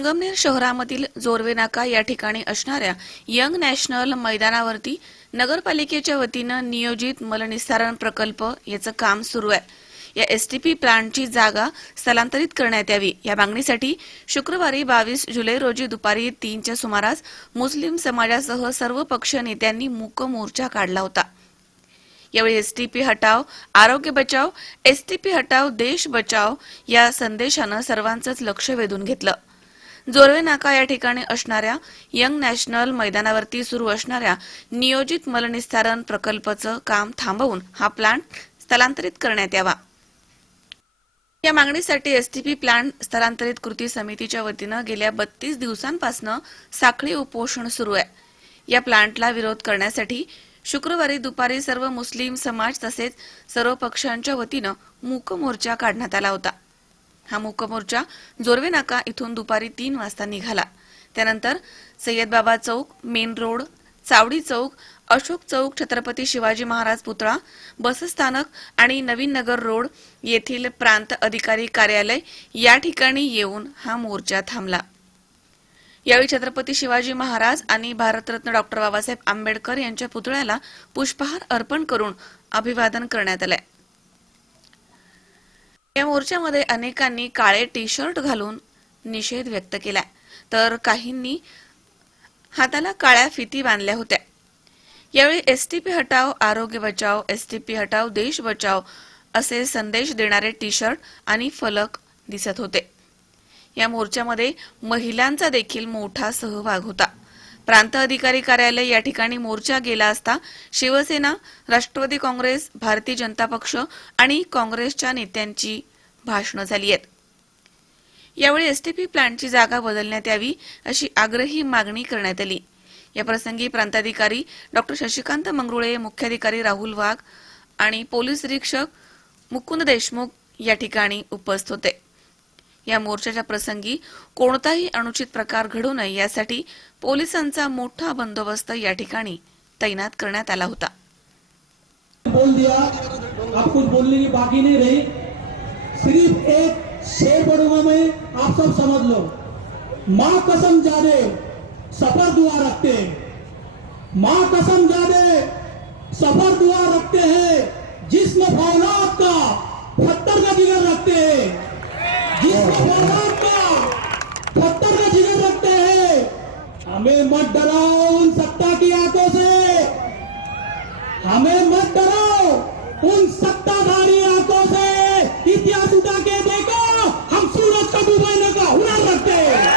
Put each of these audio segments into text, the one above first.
संगमनेर शहरामधील जोरवे नाका या ठिकाणी असणाऱ्या यंग नॅशनल मैदानावरती नगरपालिकेच्या वतीनं नियोजित मलनिस्सारण प्रकल्प याचं काम सुरू आहे। या एसटीपी प्लांटची जागा स्थलांतरित करण्यात यावी या मागणीसाठी शुक्रवारी 22 जुलै रोजी दुपारी 3च्या सुमारास मुस्लिम समाजासह सर्व पक्षीय नेत्यांनी मूक मोर्चा काढला होता। यावेळी एसटीपी हटाव आरोग्य बचाव, एसटीपी हटाव देश बचाव या संदेशानं सर्वांचंच लक्ष वेधून घेतलं। जोरवे नाका या ठिकाणी असणाऱ्या यंग नॅशनल मैदानावरती सुरू असणाऱ्या नियोजित मलनिस्सारण प्रकल्पाचं काम थांबवून हा प्लांट स्थलांतरित करण्यात यावा या मागणीसाठी एसटीपी प्लांट स्थलांतरित कृती समितीच्या वतीनं गेल्या 32 दिवसांपासून साखळी उपोषण सुरू आहे। या प्लांटला विरोध करण्यासाठी शुक्रवारी दुपारी सर्व मुस्लिम समाज तसेच सर्व पक्षांच्या वतीनं मूक मोर्चा काढण्यात आला होता। हा मूक मोर्चा जोरवे नाका इथून दुपारी 3 वाजता निघाला। त्यानंतर सय्यदबाबा चौक, मेन रोड, चावडी चौक, अशोक चौक, छत्रपती शिवाजी महाराज पुतळा, बसस्थानक आणि नवीन नगर रोड येथील प्रांत अधिकारी कार्यालय या ठिकाणी येऊन हा मोर्चा थांबला। यावेळी छत्रपती शिवाजी महाराज आणि भारतरत्न डॉक्टर बाबासाहेब आंबेडकर यांच्या पुतळ्याला पुष्पहार अर्पण करून अभिवादन करण्यात आले। या मोर्चामध्ये अनेकांनी काळे टी शर्ट घालून निषेध व्यक्त केला, तर काहींनी हाताला काळ्या फिती बांधल्या होत्या। यावेळी एसटीपी हटाव आरोग्य बचाव, एसटीपी हटाव देश बचाव असे संदेश देणारे टी शर्ट आणि फलक दिसत होते। या मोर्चामध्ये महिलांचा देखील मोठा सहभाग होता। प्रांत अधिकारी कार्यालय या ठिकाणी मोर्चा गेला असता शिवसेना, राष्ट्रवादी काँग्रेस, भारतीय जनता पक्ष आणि काँग्रेसच्या नेत्यांची भाषणं झाली आहेत। यावेळी एसटीपी प्लांटची जागा बदलण्यात यावी अशी आग्रही मागणी करण्यात आली। या प्रसंगी प्रांताधिकारी डॉक्टर शशिकांत मंगरुळे, मुख्याधिकारी राहुल वाघ आणि पोलीस निरीक्षक मुकुंद देशमुख या ठिकाणी उपस्थित होते। या मोर्चाच्या प्रसंगी कोणताही अनुचित प्रकार घडू नये यासाठी पोलिसांचा मोठा बंदोबस्त या ठिकाणी तैनात करण्यात आला होता। बोल दिया, अब कुछ बोलने की बाकी नहीं रही। सिर्फ एक शेर पढ़ूंगा मैं, आप सब समझ लो। माँ कसम जादे सफर दुआ रखते हैं, माँ कसम जादे सफर दुआ रखते हैं, जिस्म फौलाद का पत्थर का जिगर रखते हैं, जिस्म फौलाद का पत्थर का जिगर रखते हैं। हमें मत डराओ उन सत्ता की आंखों से, हमें मत डराओ उन सत्ताधारी आंखों से। इतिहास उठा के देखो, हम सूरज को डूबने का हुनर रखते हैं।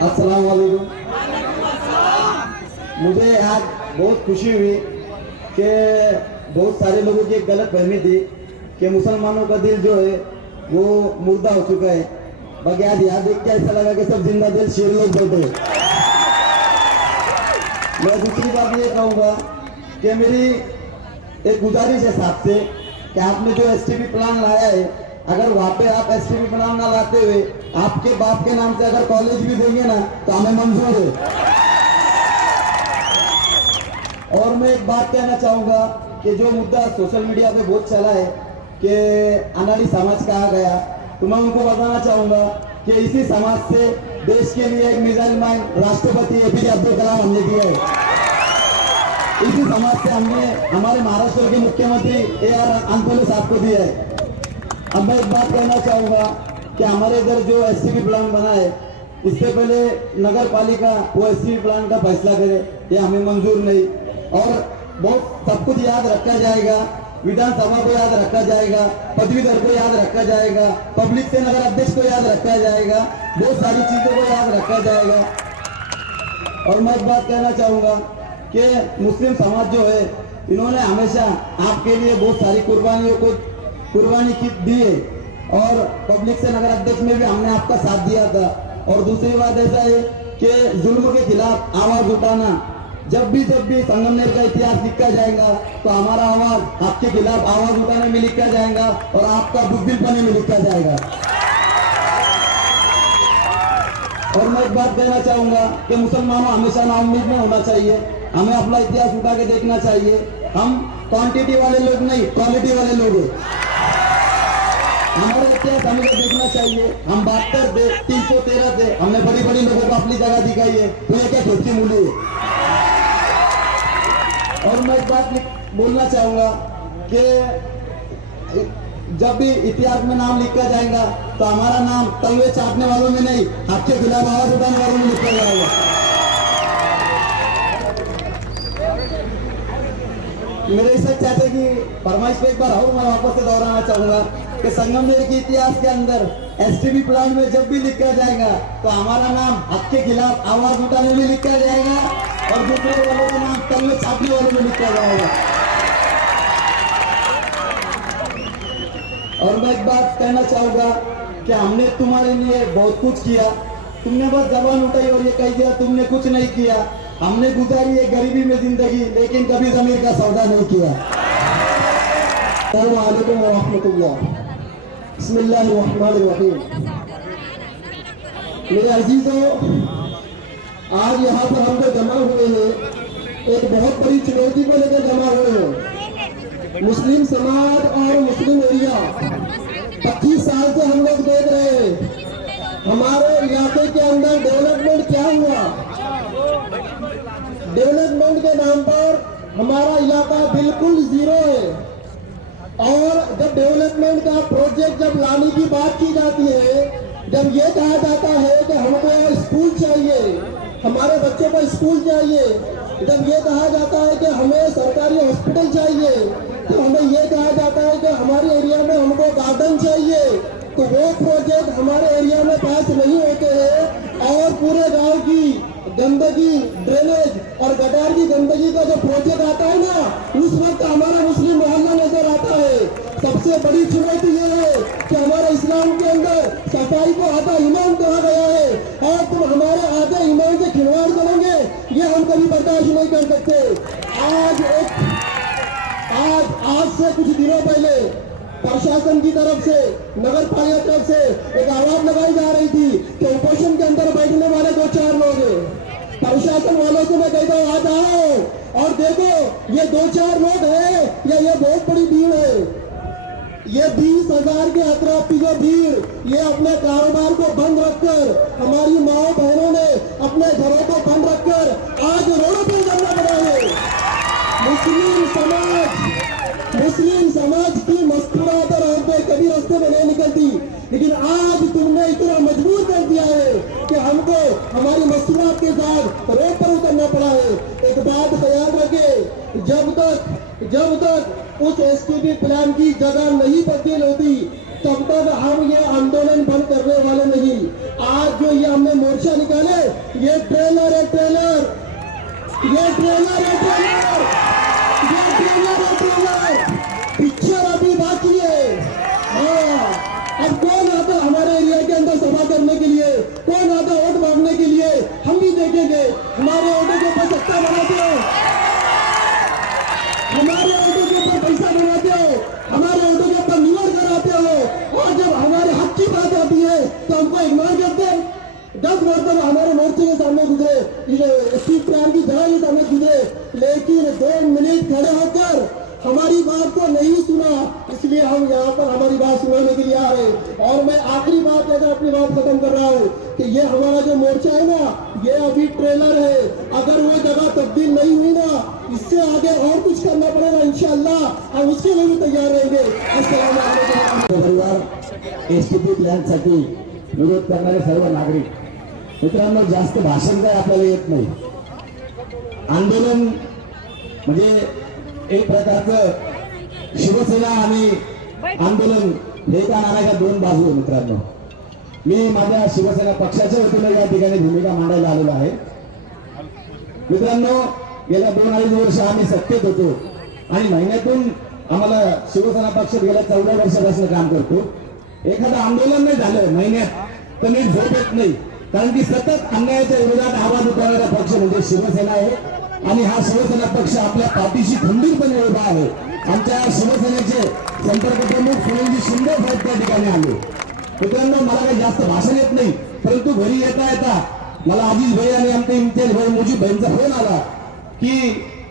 अस्सलाम वालेकुम। मुझे आज बहुत खुशी हुई कि बहुत सारे लोगों की एक गलत फहमी थी कि मुसलमानों का दिल जो है वो मुर्दा हो चुका है। बाकी आज याद देख के ऐसा लगा कि सब जिंदा दिल शेर लोग बैठे। मैं दूसरी बात ये कहूँगा कि मेरी एक गुजारिश है साहब से कि आपने जो एसटीपी प्लान लाया है, अगर वहाँ पे आप एसटीपी प्लान ना लाते हुए आपके बाप के नाम से अगर कॉलेज भी देंगे ना तो हमें मंजूर है। और मैं एक बात कहना चाहूँगा कि जो मुद्दा सोशल मीडिया पे बहुत चला है कि अनाड़ी समाज कहा गया, तो मैं उनको बताना चाहूँगा कि इसी समाज से देश के लिए एक मिसाइल मैन राष्ट्रपति एपीजे अब्दुल कलाम हमने दिया है। इसी समाज से हमने हमारे महाराष्ट्र के मुख्यमंत्री AR अंतोली साहब को दिया है। अब मैं एक बात कहना चाहूँगा कि हमारे इधर जो एसटीपी प्लान बना है, इससे पहले नगर पालिका वो एसटीपी प्लान का फैसला करे, ये हमें मंजूर नहीं। और बहुत सब कुछ याद रखा जाएगा, विधानसभा को याद रखा जाएगा, पदवीधर को याद रखा जाएगा, पब्लिक से नगर अध्यक्ष को याद रखा जाएगा, बहुत सारी चीजों को याद रखा जाएगा। और मैं एक बात कहना चाहूँगा कि मुस्लिम समाज जो है, इन्होंने हमेशा आपके लिए बहुत सारी कुर्बानी की दी है और पब्लिक से नगर अध्यक्ष में भी हमने आपका साथ दिया था। और दूसरी बात ऐसा है कि जुल्म के खिलाफ आवाज उठाना, जब भी संगमनेर का इतिहास लिखा जाएगा तो हमारा आवाज आपके खिलाफ आवाज उठाने में लिखा जाएगा और आपका बुद्धिलपने में लिखा जाएगा। और मैं एक बात कहना चाहूंगा कि मुसलमानों हमेशा नाउम्मीद नहीं होना चाहिए, हमें अपना इतिहास उठा के देखना चाहिए। हम क्वांटिटी वाले लोग नहीं, क्वालिटी वाले लोग हैं। हमारा इतिहास हमें देखना चाहिए। हम 72 अनाड़ी लोगों को अपनी जगह दिखाइए, तो ये क्या छोटी मूली है। और मैं एक बात बोलना चाहूंगा कि जब भी इतिहास में नाम लिखा जाएगा तो हमारा नाम तलवे चाटने वालों में नहीं, आपके खिलाफ आवाज उठाने वालों में लिखा जाएगा। मेरे इस चाहते कि फरमाइश पे एक बार और मैं वापस से दोहराना चाहूंगा कि संगमनेर के इतिहास के अंदर एसटीपी प्लान में जब भी लिखा जाएगा तो हमारा नाम हक के खिलाफ आवाज उठाने में लिखा जाएगा और दूसरे वालों का नाम तलवे चाटने वालों में लिखा जाएगा। और मैं एक बात कहना चाहूंगा कि हमने तुम्हारे लिए बहुत कुछ किया, तुमने बस जबान उठाई और ये कह दिया तुमने कुछ नहीं किया। हमने गुजारी है गरीबी में जिंदगी, लेकिन कभी जमीर का सौदा नहीं किया। अस्सलामु अलैकुम व रहमतुल्लाह। बिस्मिल्लाहिर्रहमानिर्रहीम। मेरे अजीजों, आज यहाँ पर हम जो जमा हुए हैं एक बहुत बड़ी चुनौती को लेकर जमा हुए हैं। मुस्लिम समाज और मुस्लिम एरिया 25 साल से हम लोग देख रहे हैं हमारे इलाके के अंदर डेवलपमेंट क्या हुआ। डेवलपमेंट के नाम पर हमारा इलाका बिल्कुल जीरो है। और जब डेवलपमेंट का प्रोजेक्ट जब लाने की बात की जाती है, जब ये कहा जाता है कि हमको स्कूल चाहिए, हमारे बच्चों को स्कूल चाहिए, जब ये कहा जाता है कि हमें सरकारी हॉस्पिटल चाहिए, तो हमें ये कहा जाता है कि हमारे एरिया में हमको गार्डन चाहिए, तो वो प्रोजेक्ट हमारे एरिया में पास नहीं होते हैं। और पूरे गांव की गंदगी, ड्रेनेज और गटार की गंदगी का जो प्रोजेक्ट आता है ना, उस वक्त हमारा मुस्लिम मोहल्ला नजर आता है। सबसे बड़ी चुनौती ये है कि हमारे इस्लाम के अंदर सफाई को आधा ईमान कहा गया है और तुम हमारे आधे ईमान से खिलवाड़ करोगे, ये हम कभी बर्दाश्त नहीं कर सकते। आज से कुछ दिनों पहले प्रशासन की तरफ से, नगर पालिका की तरफ से एक आवाज लगाई जा रही थी कि उपोषण के अंदर बैठने वाले 2-4 लोग हैं। प्रशासन वालों से मैं कहता हूँ, आज आओ और देखो ये 2-4 लोग हैं या ये बहुत बड़ी भीड़ है। ये 20,000 के अतराफ की जो भीड़, ये अपने कारोबार को बंद रखकर, हमारी माओ बहनों ने अपने घरों को बंद रखकर आज रोडों पर उतरना पड़ा है। मुस्लिम समाज की मस्कुराहट और आंखें कभी रास्ते में नहीं निकलती, लेकिन आज तुमने इतना मजबूर कर दिया है कि हमको हमारी मस्कुराहट के साथ रोड पर उतरना पड़ा है। एक बात ख्याल रखे, जब तक उस एसटीपी प्लान की जगह नहीं तब्दील होती तब तक हम ये आंदोलन बंद करने वाले नहीं। आज जो ये हमने मोर्चा निकाले, ये ट्रेलर है, पिक्चर अभी बाकी है। हाँ, अब कौन आता हमारे एरिया के अंदर सभा करने के लिए, कौन आता वोट मांगने के लिए, हम भी देखेंगे। हमारे ऑटो के ऊपर सत्ता बनाते हो, हमारे ऑटो के ऊपर पैसा बनाते हो, हमारे ऑटो के ऊपर निवर कराते हो, और जब हमारे हक की बात आती है तो हमको इग्नोर करते हैं। 10 मरतबा हमारे मोर्चे के सामने गुजरे, एसटीपी प्लान की जगह के सामने गुजरे, लेकिन 2 मिनट खड़े होकर हमारी बात को नहीं सुना। इसलिए हम यहाँ पर हमारी बात सुनाने के लिए आ रहे हैं। और मैं आखिरी बात कहकर अपनी बात खत्म कर रहा हूँ कि ये हमारा जो मोर्चा है ना, ये अभी ट्रेलर है। अगर वो जगह तब्दील नहीं हुई ना, इससे आगे और कुछ करना पड़ेगा इंशाअल्लाह, हम उसके लिए भी तैयार रहेंगे। अस्सलाम वालेकुम। एसटीपी प्लॅनसाठी विरोध करणारे सर्व नागरिक मित्रांनो, जास्त भाषण काय आपल्याला येत नाही। आंदोलन म्हणजे एक प्रकारचं शिवसेना आणि आंदोलन हे एका नाण्याच्या 2 बाजू आहे मित्रांनो। मी माझ्या शिवसेना पक्षाच्या वतीने या ठिकाणी भूमिका मांडायला आलेलो आहे। मित्रांनो, गेल्या 2-2.5 वर्ष आम्ही सत्तेत होतो आणि महिन्यातून आम्हाला शिवसेना पक्ष गेल्या 14 वर्षापासून काम करतो। एखादं आंदोलन नाही झालं महिन्यात तर नीट झोप येत नाही, कारण की सतत अन्यायाच्या विरोधात आवाज उठवणारा पक्ष म्हणजे शिवसेना आहे। आणि हा शिवसेना पक्ष आपल्या पाठीशी खंबीरपणे उभा आहे। आमच्या शिवसेनेचे संपर्क प्रमुख सुनीलजी शिंदे साहेब त्या ठिकाणी आले। मित्रांनो, मला काही जास्त भाषण येत नाही, परंतु घरी येता येता मला अजिज भाई आणि आमचे इम्तियाज भाई मुजीब भाईंचा फोन आला की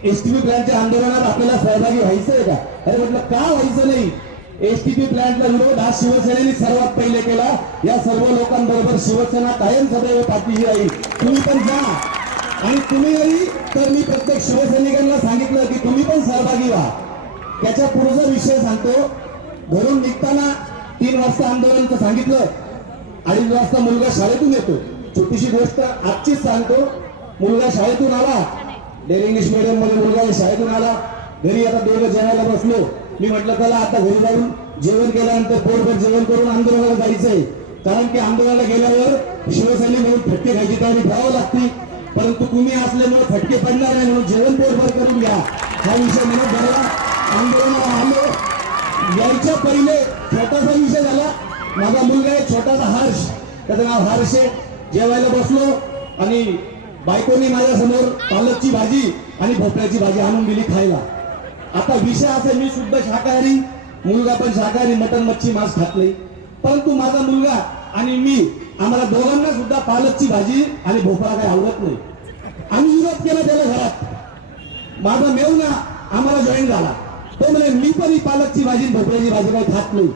एसटीपी प्लॅनच्या आंदोलनात आपल्याला सहभागी व्हायचंय का? अरे म्हटलं का व्हायचं नाही, एसटीपी प्लांटला विरोध हा शिवसेनेने सर्वात पहिले केला. या सर्व लोकांबरोबर शिवसेना कायम सदैव पाठीशी राहील. तुम्ही पण जा आणि तुम्ही तर मी प्रत्येक शिवसैनिकांना सांगितलं की तुम्ही पण सहभागी व्हा. त्याच्या पुढचा विषय सांगतो. घरून निघताना 3 वाजता आंदोलनाचं सांगितलं, 2:30 वाजता मुलगा शाळेतून येतो. छोटीशी गोष्ट आजचीच सांगतो. मुलगा शाळेतून आला, डेअर इंग्लिश मीडियम मध्ये मुलगा शाळेतून आला. घरी आता दोघं जेवायला बसलो. मी म्हटलं चला आता घरी जाऊन जेवण केल्यानंतर पोटभर जेवण करून आंदोलनाला जायचंय. कारण की आंदोलनाला गेल्यावर शिवसैनिक म्हणून फटके खायची तयारी ठेवावं लागते. परंतु तुम्ही असल्यामुळे फटके पडणार नाही म्हणून जेवण पोटभर करून घ्या हा विषय म्हणत झाला. आंदोलनाला आलो. यायच्या पहिले छोटासा विषय झाला. माझा मुलगा आहे छोटासा हर्ष, त्याचं नाव हर्ष आहे. जेवायला बसलो आणि बायकोनी माझ्या समोर पालकची भाजी आणि भोपळ्याची भाजी आणून दिली खायला. आता विषय असा, मी सुद्धा शाकाहारी, मुलगा पण शाकाहारी, मटण मच्छी मांस खात नाही. परंतु माझा मुलगा आणि मी आम्हाला दोघांना सुद्धा पालकची भाजी आणि भोपळा काही आवडत नाही. आम्ही विरोध केला त्याला घरात. माझा मेवना आम्हाला जॉईन झाला. तो म्हणे मी पण ही पालकची भाजी भोपळ्याची भाजी काही खात नाही.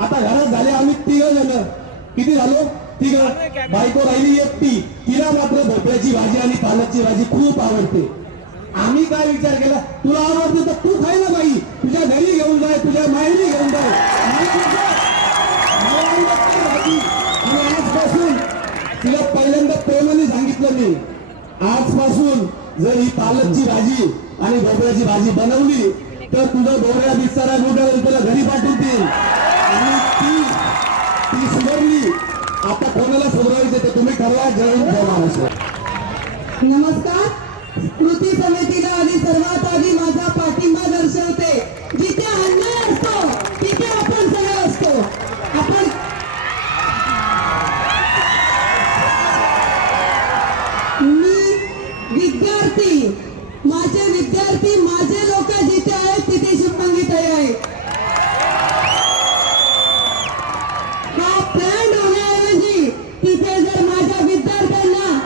आता घरात झाले आम्ही 3 जण. किती झालो? 3. बायको राहिली एकटी. तिला मात्र भोपळ्याची भाजी आणि पालकची भाजी खूप आवडते. आम्ही काय विचार केला, तुला आवडते तर तू खाय ना बाई, तुझ्या घरी घेऊन जाय, तुझ्या माहेरी घेऊन जाय. भाजी. आणि आजपासून तिला पहिल्यांदा प्रेमाने सांगितलं मी, आजपासून जर ही पालकची भाजी आणि भोपळ्याची भाजी बनवली तर तुझं डोळ्या बिस्तारा गुंडाळून तुला घरी पाठवतील. आणि ती सुधारली. आता कोणाला सुधारायचं ते तुम्ही ठरवा. जय महाराष्ट्र. नमस्कार. कृती समितीला आधी सर्वात आधी माझा पाठिंबा दर्शवते. जिथे अन्याय असतो तिथे आपण सगळे असतो. आपण मी विद्यार्थी, माझे लोक जिथे आहेत तिथे शुभांगीताई आहे. हा प्लॅन होण्याऐवजी तिथे जर माझ्या विद्यार्थ्यांना,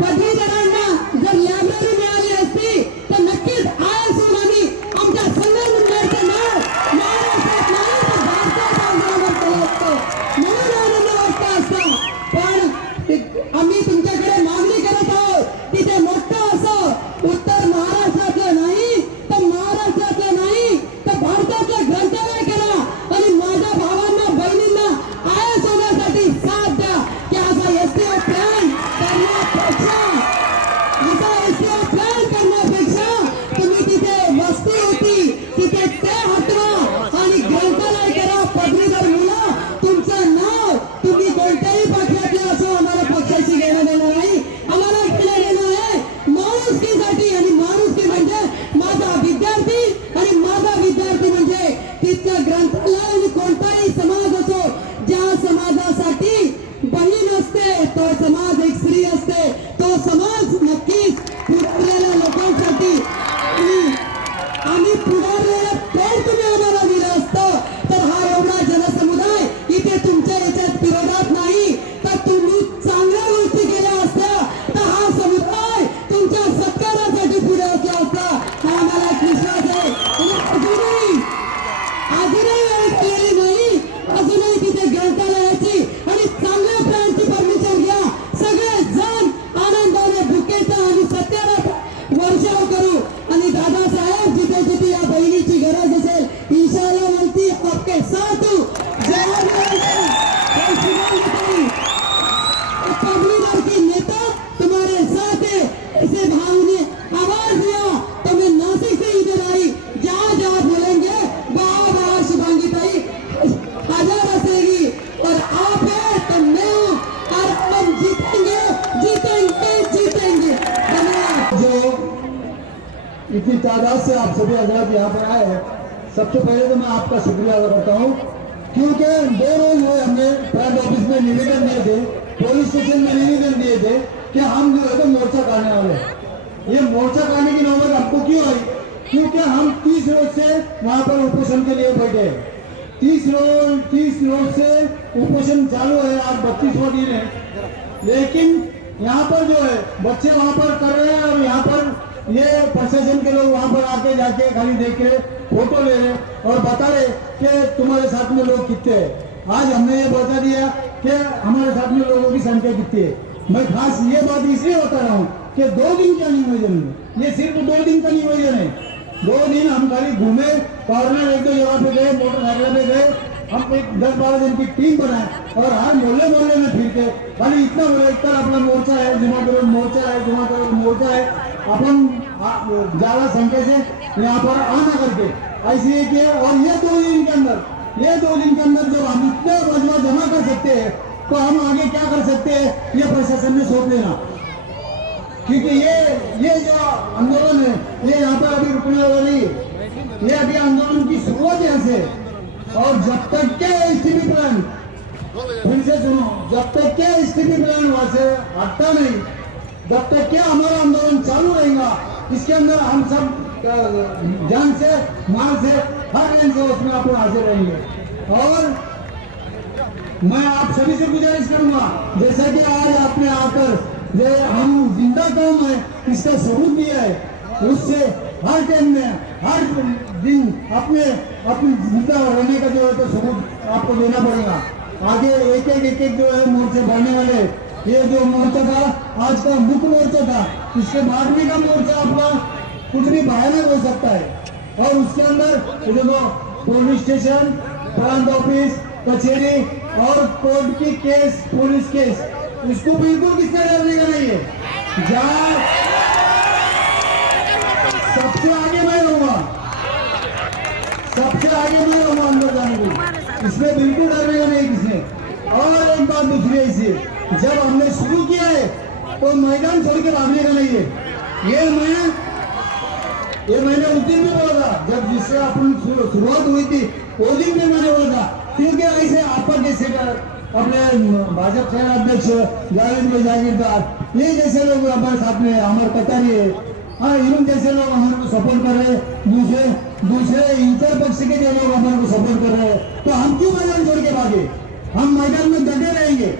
पदवीधरांना जर लायब्ररी मिळाली असती तर नक्कीच आयएसओ आणि आमच्या संगमनेरचं नाव महाराष्ट्रात नाही तर भारतात आंदोलनावर केलं असतं. म्हणून आनंद वाटत असता. पण आम्ही तुमच्याकडे मागणी करत आहोत, तिथे मोठं असं उत्तर महाराष्ट्रातलं नाही तर महाराष्ट्रातलं नाही तर भारतातलं ग्रंथालय करा आणि माझ्या भावांना बहिणींना आयएस होण्यासाठी साथ द्या. की असा एसटीओ प्लॅन करण्यापेक्षा तुम्ही तिथे वस्ती होती तिथे ते हटवा आणि ग्रंथालय करा. पदवीधर मुलं, तुमचं नाव तुम्ही कोणत्याही पक्षातले असो, आम्हाला पक्षाशी घेणं देणं नाही. आम्हाला घेणं देणं आहे माणुसकीसाठी. आणि माणुसकी म्हणजे माझा विद्यार्थी आणि माझा विद्यार्थी म्हणजे तिथलं ग्रंथालय. आणि कोणताही समाज असो, ज्या समाजासाठी बहीण असते तो समाज एक स्त्री असते, तो समाज नक्कीच पुढारलेल्या लोकांसाठी. आम्ही पुढारलेलं पेड तुम्ही आम्हाला दिलं असतं तर हा एवढा जनसमुदाय इथे तुमच्या याच्यात विरोधात नाही तर तुम्ही चांगल्या गोष्टी केल्या असत्या तर हा समुदाय तुमच्या सत्कारासाठी पुढे असला असता. हा आम्हाला एक विश्वास आहे. आणि अजूनही वेळ केलेली नाही. अजूनही तिथे ग्रंथालयाची आणि चांगल्या प्लॅनची परमिशन घ्या. सगळे जण आनंदाने भुकेचा आणि सत्याला वर्षाव करू. आणि दादासाहेब जिथे जिथे या बहिणीची गरज असेल, ईशाला म्हणती आपके साथ हूं. पदवीधर की नेता तुम्हारे साथ है. ऐसे भाव ने आवाज दिया तो मैं नासिक से इधर आई. जहाँ जहाँ बोलेंगे वहाँ वहाँ शुभांगीताई हाजिर रहेगी. और आप है तो मैं हूँ और हम जीतेंगे जीतेंगे जीतेंगे. धन्यवाद. जो इतनी तादाद से आप सभी हजरात यहाँ पर आए हैं, सबसे पहले तो मैं आपका शुक्रिया अदा करता हूँ. क्योंकि 2 रोज हुए हमने प्रांत ऑफिस में निवेदन दिए थे, पुलिस स्टेशन में निवेदन दिए थे कि हम जो है तो मोर्चा काटने वाले. ये मोर्चा काटने की नौबत हमको क्यों आई? क्योंकि हम 30 रोज से वहाँ पर उपोषण के लिए बैठे हैं. 30 रोज से उपोषण चालू है. आज 32वां दिन है. लेकिन यहाँ पर जो है बच्चे वहाँ पर कर रहे हैं और यहाँ पर ये प्रशासन के लोग वहाँ पर आके जाके खाली देख के फोटो ले रहे हैं. और बता रहे कि तुम्हारे साथ में लोग कितने हैं। आज हमने ये बता दिया कि हमारे साथ में लोगों की संख्या कितनी है। मैं खास ये बात इसलिए बता रहा हूँ कि 2 दिन का नियोजन है, ये सिर्फ 2 दिन का नियोजन है। 2 दिन हम खाली घूमे, कॉर्नर 1-2 जगह पे गए, मोटरसाइकिल पे गए, हम एक 10-12 जन की टीम बनाए और हर मोहल्ले मोहल्ले में फिर के खाली इतना बोले एक तरह अपना मोर्चा है, जुमा करो मोर्चा है, जुमा करो मोर्चा है, अपन ज्यादा संख्या से यहाँ पर आना करके ऐसे किए। और ये 2 दिन के अंदर जब हम इतना मजबा जमा कर सकते हैं तो हम आगे क्या कर सकते हैं, ये प्रशासन ने सोच लेना। क्योंकि ये जो आंदोलन है ये यहाँ पर अभी रुकने वाला नहीं है, ये अभी आंदोलन की शुरुआत यहाँ से। और जब तक के एसटीपी प्लान, फिर से सुनो, जब तक के एसटीपी प्लान वहां से हटता नहीं, जब तक क्या हमारा आंदोलन चालू रहेगा, इसके अंदर हम सब जान से माल से हर रेंज से उसमें अपन हाजिर रहेंगे। और मैं आप सभी से गुजारिश करूंगा, जैसा कि आज आपने आकर जो हम जिंदा कौम है इसका सबूत दिया है, उससे हर टाइम में हर दिन अपने जिंदा रहने का जो है तो सबूत आपको देना पड़ेगा। आगे एक जो है मोर्चे बढ़ने वाले, ये जो मोर्चा था आज का मुख्य मोर्चा था, इसके बाद भी का मोर्चा आपका कुछ भी भयानक हो सकता है। और उसके अंदर देखो पुलिस स्टेशन, प्रांत ऑफिस, कचहरी और कोर्ट की केस, पुलिस केस, इसको बिल्कुल किससे डरने का नहीं है। जहाँ सबसे आगे मैं रहूंगा, सबसे आगे मैं रहूंगा अंदर जाने को, इसमें बिल्कुल डरने का नहीं किसने। और एक बात दूसरी है, इसे जब हमने शुरू किया है तो मैदान छोड़ के भागने का नहीं है। ये मैंने उस दिन भी बोला था, जब जिससे अपन शुरुआत हुई थी वो दिन भी मैंने बोला था, क्योंकि ऐसे आपन जैसे अपने भाजपा सेना अध्यक्ष जावेद भाई जागीरदार, ये जैसे लोग हमारे साथ में हमारे कतारी है, हाँ इन जैसे लोग हमारे को सपोर्ट कर रहे हैं, दूसरे इंटर पक्ष के जो लोग हमारे को सपोर्ट कर रहे हैं, तो हम क्यों मैदान छोड़ के भागे, हम मैदान में डटे रहेंगे।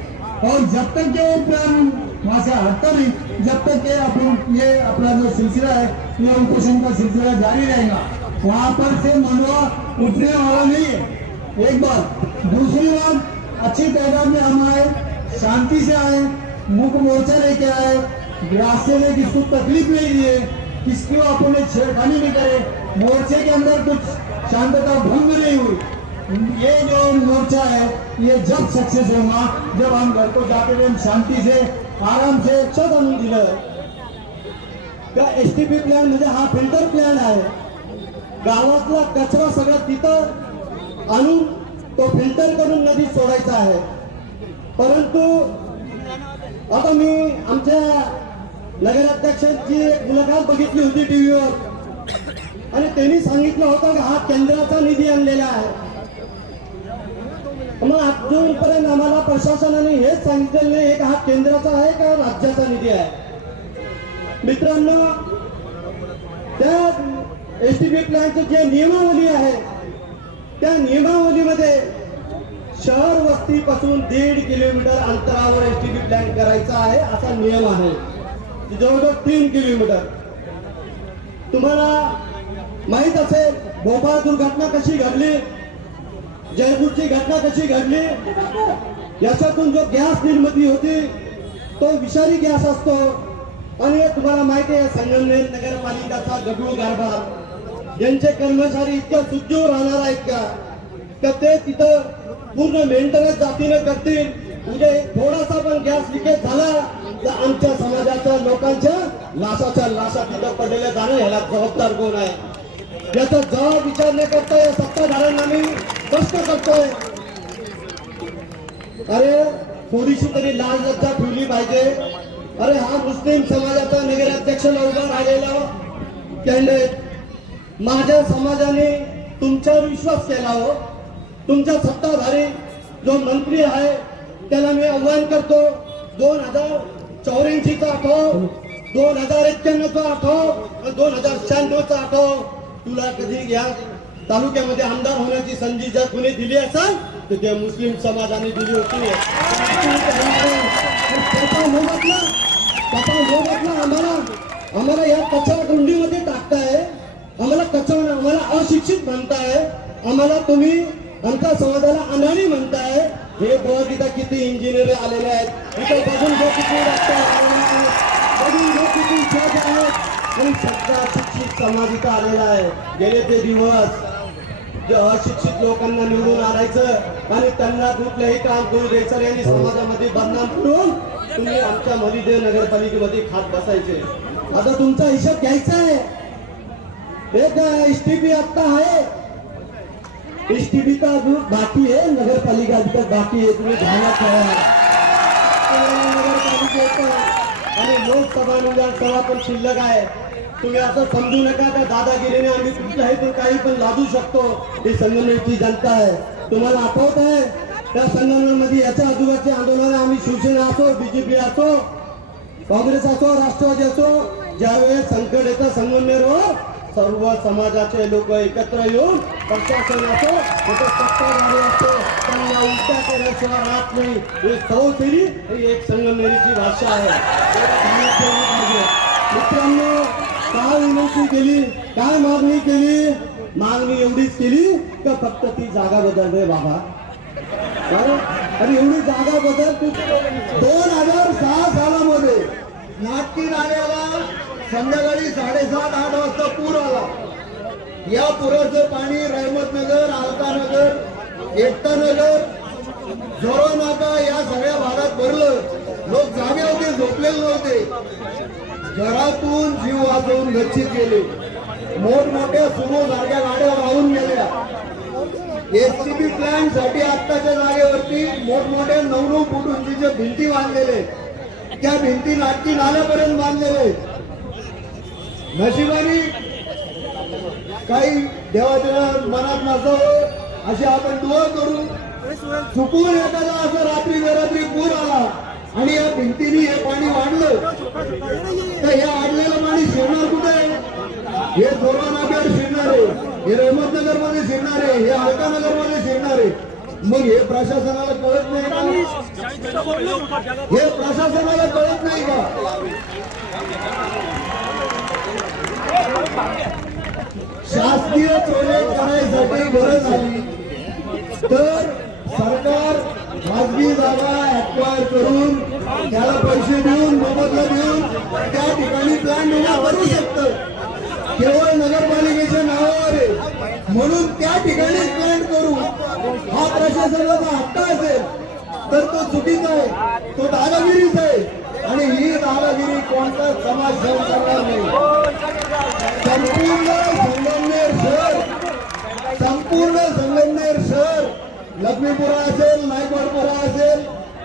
और जब तक के प्लान वहां से हटता नहीं, जब तक के अपन ये अपना जो सिलसिला है ये उपोषण का सिलसिला जारी रहेगा, वहां पर से मनवा उठने वाला नहीं है। एक बात, दूसरी बात, अच्छी तादाद में हम आए, शांति से आए, मुख्य मोर्चा लेके आए, रास्ते में किसको तकलीफ नहीं दिए, किसको अपने छेड़खानी नहीं करे, मोर्चे के अंदर कुछ शांतता भंग नहीं हुई। ये जो मोर्चा है ये जब सक्सेस होगा जब हम घर को जाते हुए शांती से आराम से लक्षात आणून दिलं का एसटीपी प्लॅन म्हणजे हा फिल्टर प्लॅन आहे। गावातला कचरा सगळा तिथं आणून तो फिल्टर करून नदीत सोडायचा आहे। परंतु आता मी आमच्या नगराध्यक्षांची एक मुलाखत बघितली होती टीव्हीवर आणि त्यांनी सांगितलं होतं की हा केंद्राचा निधी आणलेला आहे। मग अजूनपर्यंत आम्हाला प्रशासनाने हेच सांगितलेलं नाही की हा केंद्राचा आहे का राज्याचा निधी आहे। मित्रांनो, त्या एसटीपी प्लॅनची जी नियमावली आहे त्या नियमावलीमध्ये शहर वस्तीपासून 1.5 किलोमीटर अंतरावर एसटीपी प्लॅन करायचा आहे असा नियम आहे, जवळजवळ 3 किलोमीटर। तुम्हाला माहित असेल भोपाळ दुर्घटना कशी घडली, जयपूरची घटना कशी घडली, याच्यातून जो गॅस निर्मिती होती तो विषारी गॅस असतो। आणि तुम्हाला माहिती आहे संगमनेर नगरपालिकाचा गढूळ कारभार, यांचे कर्मचारी इतक्या सुज्जूर राहणार आहेत का ते तिथं पूर्ण मेंटेनन्स जातीनं करतील। उद्या थोडासा पण गॅस लिकेज झाला तर आमच्या समाजाच्या लोकांच्या लाशा तिथं पडलेल्या जाणं ह्याला जबाबदार कोण आहे, याचा जबाब विचारण्याकरता या सत्ताधाऱ्यांना मी स्पष्ट करतोय। अरे थोडीशी तरी लाज लज्जा ठेवली पाहिजे। अरे हा मुस्लिम समाजाचा नगराध्यक्षाला उभा राहिलेला कॅन्डिडेट, माझ्या समाजाने तुमच्यावर विश्वास केला हो। तुमचा सत्ताधारी जो मंत्री आहे त्याला मी आव्हान करतो, 2084चा आठव, 2091चा आठव, 2096चा आठव। तुला कधी या तालुक्यामध्ये आमदार होण्याची संधी जर कोणी दिली असेल तर त्या मुस्लिम समाजाने दिली होती। आम्हाला या कचरा कुंडीमध्ये टाकताय, आम्हाला अशिक्षित म्हणताय, आम्हाला तुम्ही आमच्या समाजाला अनाडी म्हणताय. हे बघ इथं किती इंजिनियर आलेले आहेत, इथं बघून जो किती डॉक्टर आलेले आहेत, बघून जो किती जज आहेत, आणि सगळा शिक्षित समाज इथं आलेला आहे. गेले ते दिवस जे अशिक्षित लोकांना निवडून आणायचं आणि त्यांना कुठलंही काम करू द्यायचं यांनी समाजामध्ये बदनाम करून तुम्ही आमच्या मलिदेव नगरपालिकेमध्ये खात बसायचे. आता तुमचा हिशोब घ्यायचा आहे. एक एसटीपी आता आहे, एसटीपी का जो बाकी आहे, नगरपालिका अभी बाकी आहे. तुम्ही ध्यानात ठेवा. नगरपालिकेचं आणि लोकसभा विधानसभा पण शिल्लक आहे. तुम्ही असं समजू नका त्या दादागिरीने आम्ही तुमच्या हेतून काही पण लादू शकतो. ही संगमनेरची जनता आहे. तुम्हाला आठवत आहे त्या संगमनेरमध्ये याच्या आजूबाजूचे आंदोलन आम्ही शिवसेना असो, बीजेपी असो, काँग्रेस असो, राष्ट्रवादी असो, ज्यावेळेस संकट येतं संगमनेरवर सर्व समाजाचे लोक एकत्र येऊन प्रशासन असो सत्ताधारी असो त्यांना उलट्या केल्याशिवाय राहत नाही. हे चौथरी ही एक संगमनेरीची भाषा आहे. मित्रांनो, काय विनंती केली, काय मागणी केली? मागणी एवढीच केली का फक्त ती जागा बदल रे बाबा. आणि एवढी जागा बदल 2006 सालामध्ये नाटकी नाल्याला संध्याकाळी 7:30-8 वाजता पूर आला. या पुराचं पाणी रहमतनगर, अलकानगर, एकतानगर, जोरोनाका या सगळ्या भागात भरलं. लोक जागे होते, झोपलेले नव्हते. घरातून जीव वाचवून गच्चीत गेले. मोठमोठ्या सुमो सारख्या गाड्या वाहून गेल्या. एसटीपी प्लॅन साठी आत्ताच्या जागेवरती मोठमोठ्या 9-9 फूट उंचीच्या भिंती बांधलेले. त्या भिंती नाटकी नाल्यापर्यंत बांधलेले. नशिबाने काही देवाच्या मनात नसावं अशी आपण दुआ करू. चुकून एखादा असं रात्री बेरात्री पूर आला आणि या भिंतीने हे पाणी वाढलं तर हे वाढलेलं पाणी शिरणार कुठे? हे जोरानागर शिरणार आहे, हे रहमतनगर मध्ये शिरणार आहे, हे अलकानगर मध्ये शिरणार आहे. मग हे प्रशासनाला कळत नाही का? हे प्रशासनाला कळत नाही का? शासकीय प्रोजेक्ट करायसाठी गरज आली तर सरकार खाजगी जागा ऍक्वायर करून त्याला पैसे देऊन मोबदला देऊन त्या ठिकाणी प्लॅन करू शकतं. केवळ नगरपालिकेच्या नावावर आहे म्हणून त्या ठिकाणी प्लॅन करू हा प्रशासनाचा हक्क असेल तर तो चुकीचा आहे, तो दादागिरीच आहे. आणि ही दादागिरी कोणता समाज सहन करणार नाही. संपूर्ण संगमनेर शहर लक्ष्मीपुरा असेल, नायकवाडपुरा असेल,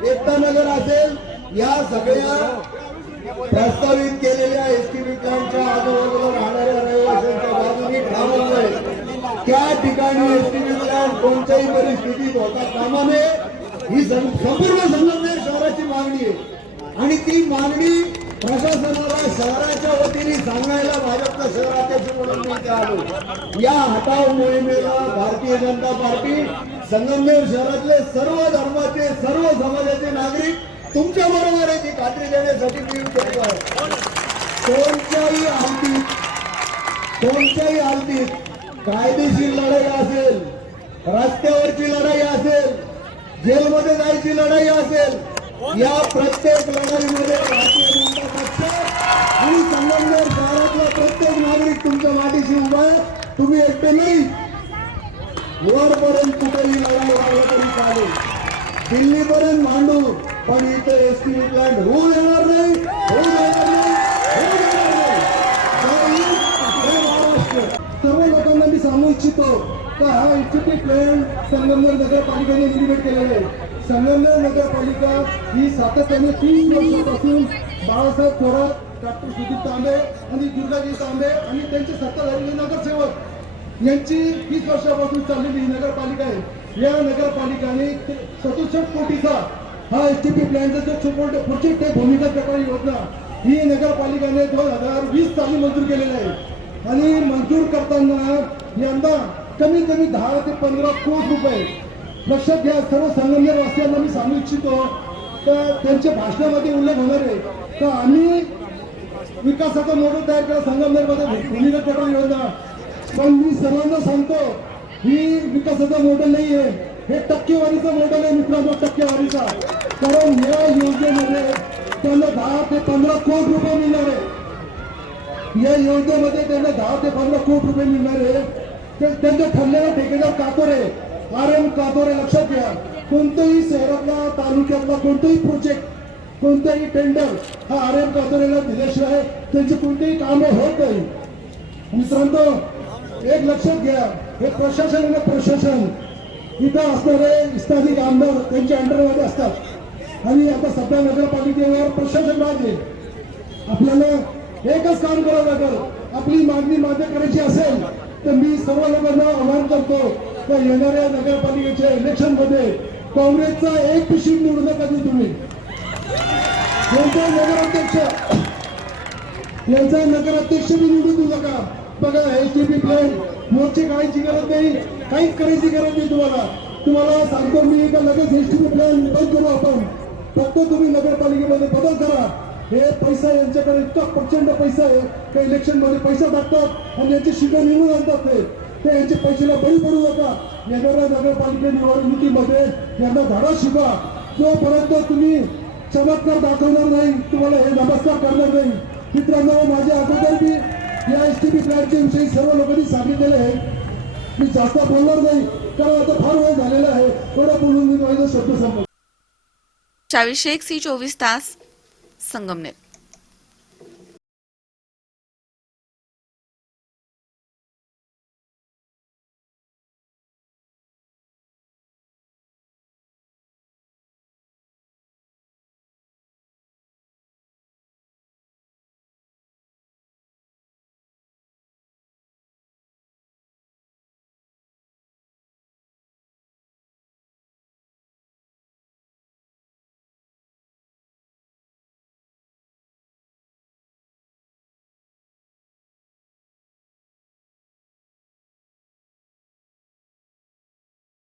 एकतानगर असेल, या सगळ्या प्रस्तावित केलेल्या एसटीपी प्लॅनच्या आजूबाजूला राहणाऱ्या रहिवाशांच्या बाजूने थांबवलंय. त्या ठिकाणी एसटीपी प्लॅन कोणत्याही परिस्थितीत होता कामा नये ही संपूर्ण संगमनेर शहराची मागणी आहे. आणि ती मागणी प्रशासनाला शहराच्या वतीने सांगायला भाजपचा शहराध्यक्ष म्हणून मी इथे आलो. या हटाव मोहिमेला भारतीय जनता पार्टी संगमनेर शहरातले सर्व धर्माचे, सर्व समाजाचे नागरिक तुमच्या बरोबर आहे ती खात्री देण्यासाठी मी करतो आहे. कोणत्याही हालतीत कायदेशीर लढाई असेल, रस्त्यावरची लढाई असेल, जेलमध्ये जायची लढाई असेल, या प्रत्येक लढाईमध्ये भारतीय जनता पक्ष आणि संगमनेर शहरातला प्रत्येक नागरिक तुमच्या माठीशी उभा आहे. तुम्ही एकटे नाही, वरपर्यंत कुठेही लढाई लागला तरी चालेल, दिल्लीपर्यंत मांडू, पण इथे एसटी प्लॅन होऊ देणार नाही, होऊ देणार नाही, होऊ देणार नाही. महाराष्ट्र सर्व लोकांना मी सांगू इच्छितो का हा एसटी प्लॅन संगमनेर नगरपालिकेने इम्प्लिमेंट केलेला आहे. संगमनेर नगरपालिका ही सातत्याने 30 वर्षांपासून बाळासाहेब थोरात, डॉक्टर सुदीप तांबे आणि दुर्गाजी तांबे आणि त्यांचे सत्ताधारी नगरसेवक यांची 30 वर्षापासून चाललेली ही नगरपालिका आहे. या नगरपालिकाने 67 कोटीचा हा एसटीपी प्लॅनचा जो प्रोजेक्ट आहे भूमिका प्रकल्प योजना ही नगरपालिकेने 2020 साली मंजूर केलेला आहे. आणि मंजूर करताना यंदा कमीत कमी 10 ते 15 कोटी रुपये लक्षात घ्या. सर्व संगमनेर वासियांना मी सांगू इच्छितो तर त्यांच्या भाषणामध्ये उल्लेख होणार आहे तर आम्ही विकासाचा मॉडेल तयार केला संगमनेरमध्ये भूमिगत गटार योजना. पण मी सर्वांना सांगतो ही विकासाचं मॉडेल नाही आहे, हे टक्केवारीचं मॉडेल आहे मित्रांनो, टक्केवारीचा. कारण या योजनेमध्ये त्यांना 10 ते 15 कोटी रुपये मिळणार आहे. या योजनेमध्ये त्यांना 10 ते 15 कोटी रुपये मिळणार आहे. त्यांच्या ठरलेल्या ठेकेदार कातोरे, RM कातोरे. लक्षात घ्या, कोणत्याही शहरातला तालुक्यातला कोणताही प्रोजेक्ट, कोणताही टेंडर हा RM कातोरेला दिल्याशिवाय त्यांची कोणतीही कामं होत नाही. मित्रांनो, एक लक्षात घ्या, हे प्रशासन आणि प्रशासन इथं असणारे स्थानिक आमदार त्यांच्या अंडरमध्ये असतात आणि आता सध्या नगरपालिकेवर प्रशासन राहते. आपल्याला एकच काम करावं लागेल. आपली मागणी मान्य करायची असेल तर मी सर्व लोकांना आवाहन करतो तर येणाऱ्या नगरपालिकेच्या इलेक्शन मध्ये काँग्रेसचा एक पिशी निवडू नका तुम्ही. यांचा नगराध्यक्ष बी निवडून देऊ नका. बघा, STP प्लॅन मोर्चे काढायची गरज नाही, काहीच करायची गरज नाही. तुम्हाला सांगतो मी का लगेच STP प्लॅन बंद करू आपण. फक्त तुम्ही नगरपालिकेमध्ये बदल करा. हे पैसा यांच्याकडे इतका प्रचंड पैसा आहे का इलेक्शन मध्ये पैसा टाकतात आणि यांचे शिकं निवडून आणतात. ते यांच्या पैशाला बळी पडू नका. येणाऱ्या नगरपालिका निवडणुकीमध्ये यांना धडा शिका. जोपर्यंत तुम्ही चमत्कार दाखवणार नाही, तुम्हाला हे नमस्कार करणार नाही. मित्रांनो, माझ्या अगोदर मी या STP प्लॅनच्या विषयी सर्व लोकांनी सांगितलेलं आहे. मी जास्त बोलणार नाही कारण आता फार वेळ झालेला आहे. थोडं बोलून मी माझा शब्द संपवतो. शावी शेख, C24 तास, संगमनेर.